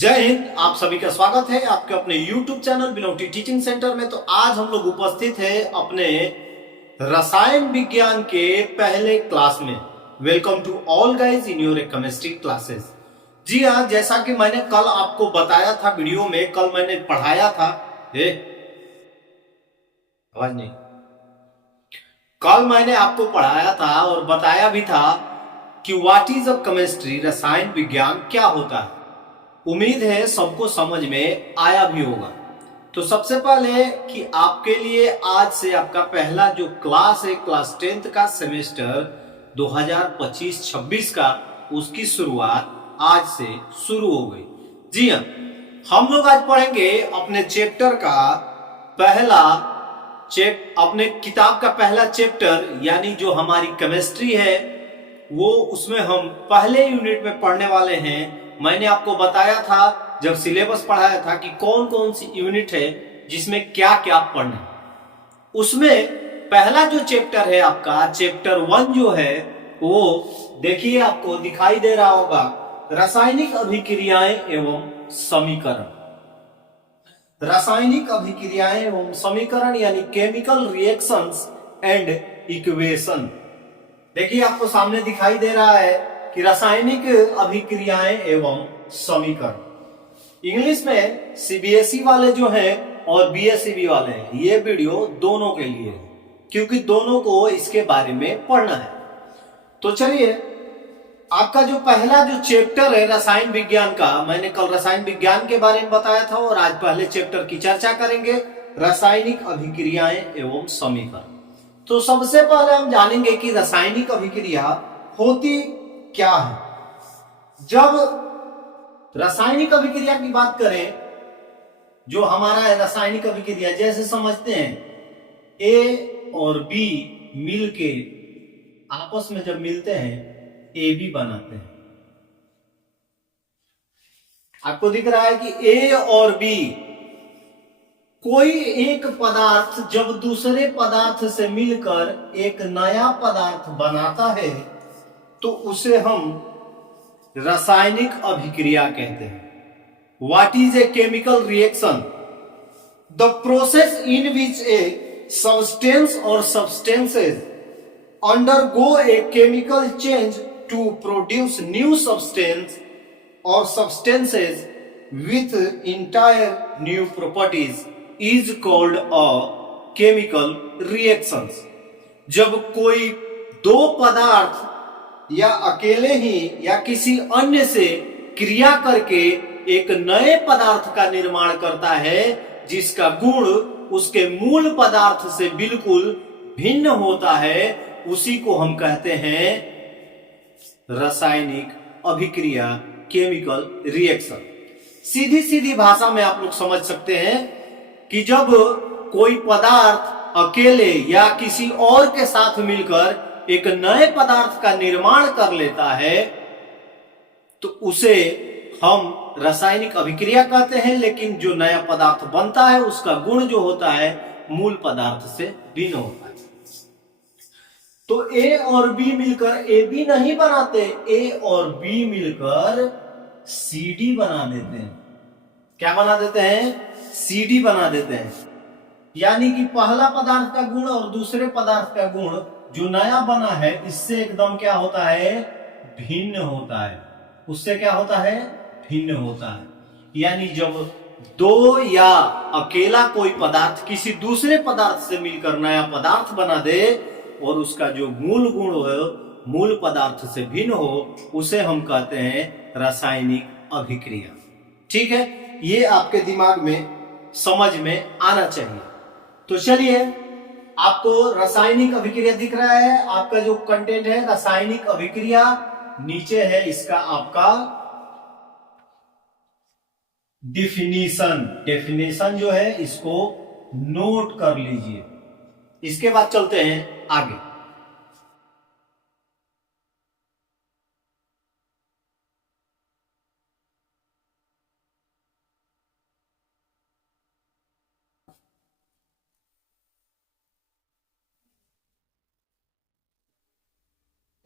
जय हिंद। आप सभी का स्वागत है आपके अपने YouTube चैनल बिनौटी टीचिंग सेंटर में। तो आज हम लोग उपस्थित है अपने रसायन विज्ञान के पहले क्लास में। Welcome to all guys in your chemistry classes. जी हाँ, जैसा कि मैंने कल आपको बताया था वीडियो में, कल मैंने पढ़ाया था। आवाज नहीं। कल मैंने आपको पढ़ाया था और बताया भी था कि व्हाट इज अ केमिस्ट्री, रसायन विज्ञान क्या होता है। उम्मीद है सबको समझ में आया भी होगा। तो सबसे पहले कि आपके लिए आज से आपका पहला जो क्लास है, क्लास 10th का सेमेस्टर 2025-26 का, उसकी शुरुआत आज से शुरू हो गई। जी हाँ, हम लोग आज पढ़ेंगे अपने चैप्टर का पहला अपने किताब का पहला चैप्टर, यानी जो हमारी केमिस्ट्री है वो, उसमें हम पहले यूनिट में पढ़ने वाले हैं। मैंने आपको बताया था जब सिलेबस पढ़ाया था कि कौन कौन सी यूनिट है जिसमें क्या क्या पढ़ना है। उसमें पहला जो चैप्टर है आपका चैप्टर 1 जो है वो, देखिए आपको दिखाई दे रहा होगा, रासायनिक अभिक्रियाएं एवं समीकरण। रासायनिक अभिक्रियाएं एवं समीकरण यानी केमिकल रिएक्शंस एंड इक्वेशन। देखिए आपको सामने दिखाई दे रहा है कि रासायनिक अभिक्रियाएं एवं समीकरण। इंग्लिश में सीबीएसई वाले जो हैं और बीएसईबी वाले हैं, ये वीडियो दोनों के लिए है क्योंकि दोनों को इसके बारे में पढ़ना है। तो चलिए, आपका जो पहला जो चैप्टर है रसायन विज्ञान का, मैंने कल रसायन विज्ञान के बारे में बताया था और आज पहले चैप्टर की चर्चा करेंगे, रासायनिक अभिक्रियाएं एवं समीकरण। तो सबसे पहले हम जानेंगे कि रासायनिक अभिक्रिया होती क्या है। जब रासायनिक अभिक्रिया की बात करें, जो हमारा रासायनिक अभिक्रिया जैसे समझते हैं, ए और बी मिलके आपस में जब मिलते हैं ए बी बनाते हैं। आपको दिख रहा है कि ए और बी, कोई एक पदार्थ जब दूसरे पदार्थ से मिलकर एक नया पदार्थ बनाता है तो उसे हम रासायनिक अभिक्रिया कहते हैं। What is a chemical reaction? The process in which a substance और substances undergo a chemical change to produce new substance or substances with entire new properties is called a chemical reactions। जब कोई दो पदार्थ या अकेले ही या किसी अन्य से क्रिया करके एक नए पदार्थ का निर्माण करता है जिसका गुण उसके मूल पदार्थ से बिल्कुल भिन्न होता है, उसी को हम कहते हैं रासायनिक अभिक्रिया, केमिकल रिएक्शन। सीधी सीधी भाषा में आप लोग समझ सकते हैं कि जब कोई पदार्थ अकेले या किसी और के साथ मिलकर एक नए पदार्थ का निर्माण कर लेता है तो उसे हम रासायनिक अभिक्रिया कहते हैं। लेकिन जो नया पदार्थ बनता है उसका गुण जो होता है मूल पदार्थ से भिन्न होता है। तो ए और बी मिलकर ए बी नहीं बनाते, ए और बी मिलकर सीडी बना देते हैं। क्या बना देते हैं? सीडी बना देते हैं। यानी कि पहला पदार्थ का गुण और दूसरे पदार्थ का गुण जो नया बना है इससे एकदम क्या होता है? भिन्न होता है। उससे क्या होता है? भिन्न होता है। यानी जब दो या अकेला कोई पदार्थ किसी दूसरे पदार्थ से मिलकर नया पदार्थ बना दे और उसका जो मूल गुण हो मूल पदार्थ से भिन्न हो, उसे हम कहते हैं रासायनिक अभिक्रिया। ठीक है, ये आपके दिमाग में समझ में आना चाहिए। तो चलिए, आपको रासायनिक अभिक्रिया दिख रहा है, आपका जो कंटेंट है रासायनिक अभिक्रिया, नीचे है इसका आपका डेफिनेशन जो है इसको नोट कर लीजिए। इसके बाद चलते हैं आगे।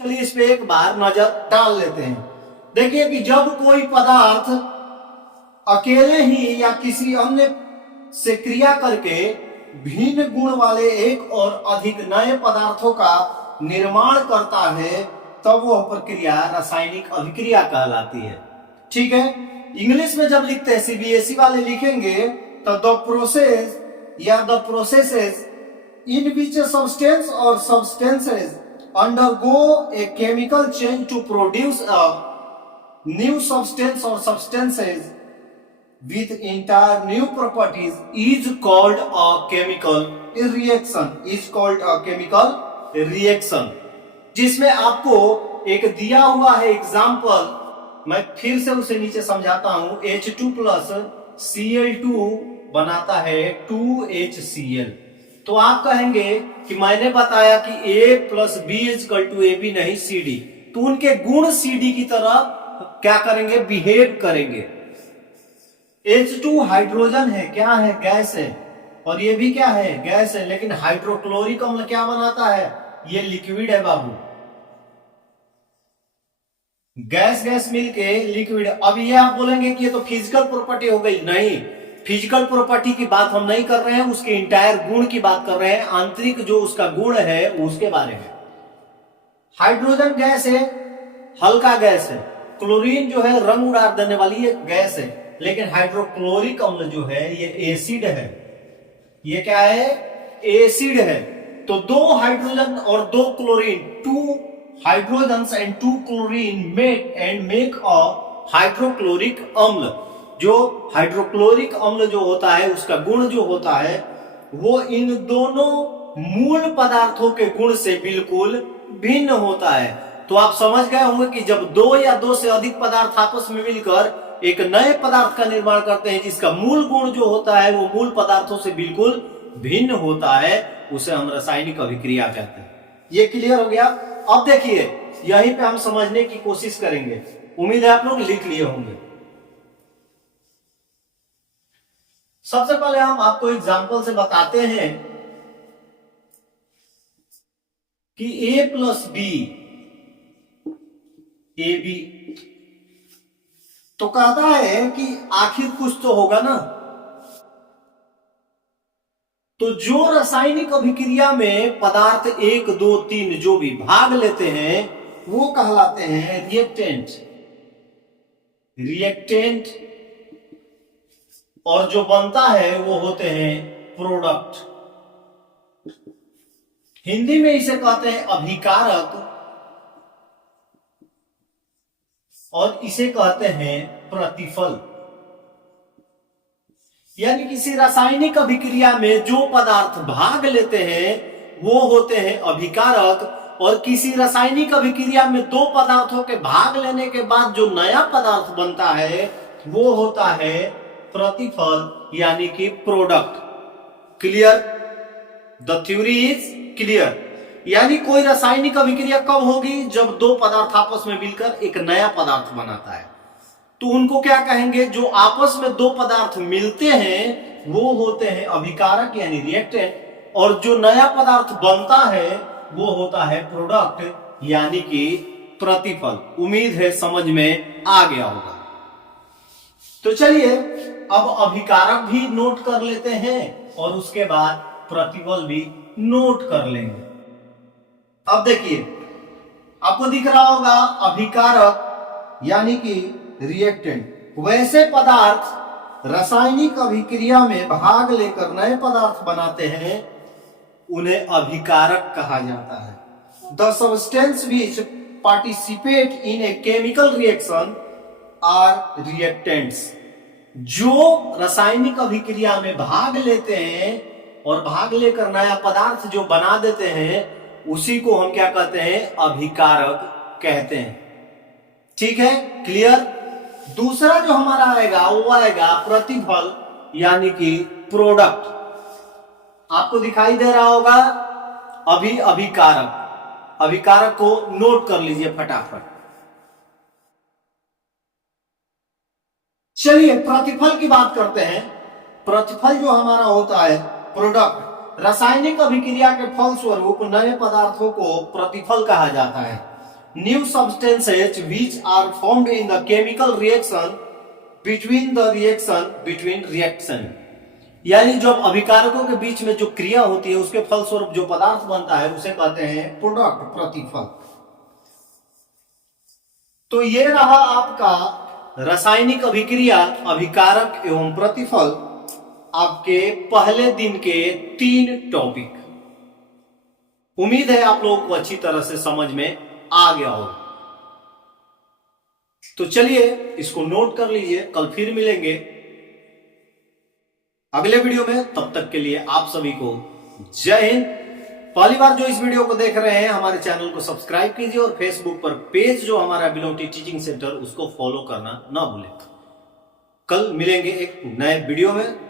चलिए इस पे एक बार नजर डाल लेते हैं। देखिए कि जब कोई पदार्थ अकेले ही या किसी अन्य से क्रिया करके भिन्न गुण वाले एक और अधिक नए पदार्थों का निर्माण करता है, तब वह प्रक्रिया रासायनिक अभिक्रिया कहलाती है। ठीक है, इंग्लिश में जब लिखते हैं सीबीएसई वाले लिखेंगे तो द प्रोसेस या the processes in which substance और substances undergo a chemical change to produce a new substance or substances with entire new properties is called a chemical reaction, is called a chemical reaction। जिसमें आपको एक दिया हुआ है example, मैं फिर से उसे नीचे समझाता हूं। H2 प्लस Cl2 बनाता है 2HCl। तो आप कहेंगे कि मैंने बताया कि A plus B equal to A B नहीं CD, तो उनके गुण CD की तरह क्या करेंगे, बिहेव करेंगे। H2 हाइड्रोजन है, क्या है, गैस है, और ये भी क्या है, गैस है, लेकिन हाइड्रोक्लोरिक अम्ल क्या बनाता है, ये लिक्विड है बाबू। गैस गैस मिलके लिक्विड। अब ये आप बोलेंगे कि ये तो फिजिकल प्रॉपर्टी हो गई, नहीं, फिजिकल प्रॉपर्टी की बात हम नहीं कर रहे हैं, उसके इंटायर गुण की बात कर रहे हैं, आंतरिक जो उसका गुण है उसके बारे में। हाइड्रोजन गैस है, हल्का गैस है, क्लोरीन जो है रंग उड़ा देने वाली ये गैस है, लेकिन हाइड्रोक्लोरिक अम्ल जो है ये एसिड है। ये क्या है, एसिड है। तो दो हाइड्रोजन और दो chlorine, two hydrogen and two chlorine make a hydrochloric अम्ल। जो हाइड्रोक्लोरिक अम्ल जो होता है उसका गुण जो होता है वो इन दोनों मूल पदार्थों के गुण से बिल्कुल भिन्न होता है। तो आप समझ गए होंगे कि जब दो या दो से अधिक पदार्थ आपस में मिलकर एक नए पदार्थ का निर्माण करते हैं जिसका मूल गुण जो होता है वो मूल पदार्थों से बिल्कुल भिन्न होता है, उसे हम रासायनिक अभिक्रिया कहते हैं। ये क्लियर हो गया। अब देखिए यहीं पे हम समझने की कोशिश करेंगे, उम्मीद है आप लोग लिख लिए होंगे। सबसे पहले हम आपको एग्जाम्पल से बताते हैं कि A plus B A B, तो कहता है कि आखिर कुछ तो होगा ना। तो जो रासायनिक अभिक्रिया में पदार्थ 1, 2, 3 जो भी भाग लेते हैं वो कहलाते हैं रिएक्टेंट। रिएक्टेंट और जो बनता है वो होते हैं प्रोडक्ट। हिंदी में इसे कहते हैं अभिकारक और इसे कहते हैं प्रतिफल। यानी किसी रासायनिक अभिक्रिया में जो पदार्थ भाग लेते हैं वो होते हैं अभिकारक, और किसी रासायनिक अभिक्रिया में दो पदार्थों के भाग लेने के बाद जो नया पदार्थ बनता है वो होता है प्रतिफल यानी कि product. Clear, the theory is clear. यानी कोई रासायनिक अभिक्रिया कब होगी, जब दो पदार्थ आपस में मिलकर एक नया पदार्थ बनाता है, तो उनको क्या कहेंगे, जो आपस में दो पदार्थ मिलते हैं वो होते हैं अभिकारक यानी रिएक्टेंट, और जो नया पदार्थ बनता है वो होता है प्रोडक्ट यानी कि प्रतिफल। उम्मीद है समझ में आ गया होगा। तो चलिए अब अभिकारक भी नोट कर लेते हैं और उसके बाद प्रतिफल भी नोट कर लेंगे। अब देखिए आपको दिख रहा होगा अभिकारक यानी कि रिएक्टेंट। वैसे पदार्थ रासायनिक अभिक्रिया में भाग लेकर नए पदार्थ बनाते हैं, उन्हें अभिकारक कहा जाता है। The substance which participate in a chemical reaction are reactants. जो रासायनिक अभिक्रिया में भाग लेते हैं और भाग लेकर नया पदार्थ जो बना देते हैं उसी को हम क्या कहते हैं, अभिकारक कहते हैं। ठीक है, क्लियर। दूसरा जो हमारा आएगा वो आएगा प्रतिफल यानी कि प्रोडक्ट। आपको दिखाई दे रहा होगा अभिकारक। अभिकारक को नोट कर लीजिए फटाफट। चलिए प्रतिफल की बात करते हैं। प्रतिफल जो हमारा होता है प्रोडक्ट, रासायनिक अभिक्रिया के फलस्वरूप नए पदार्थों को प्रतिफल कहा जाता है। New substances which are formed in the chemical reaction between the reaction between reaction, यानी जब अभिकारकों के बीच में जो क्रिया होती है उसके फलस्वरूप जो पदार्थ बनता है उसे कहते हैं प्रोडक्ट, प्रतिफल। तो ये रहा आपका रासायनिक अभिक्रिया, अभिकारक एवं प्रतिफल, आपके पहले दिन के 3 टॉपिक। उम्मीद है आप लोगों को अच्छी तरह से समझ में आ गया हो। तो चलिए इसको नोट कर लीजिए, कल फिर मिलेंगे अगले वीडियो में। तब तक के लिए आप सभी को जय हिंद। पहली बार जो इस वीडियो को देख रहे हैं हमारे चैनल को सब्सक्राइब कीजिए और फेसबुक पर पेज जो हमारा बिलोटी टीचिंग सेंटर उसको फॉलो करना ना भूलें। कल मिलेंगे एक नए वीडियो में।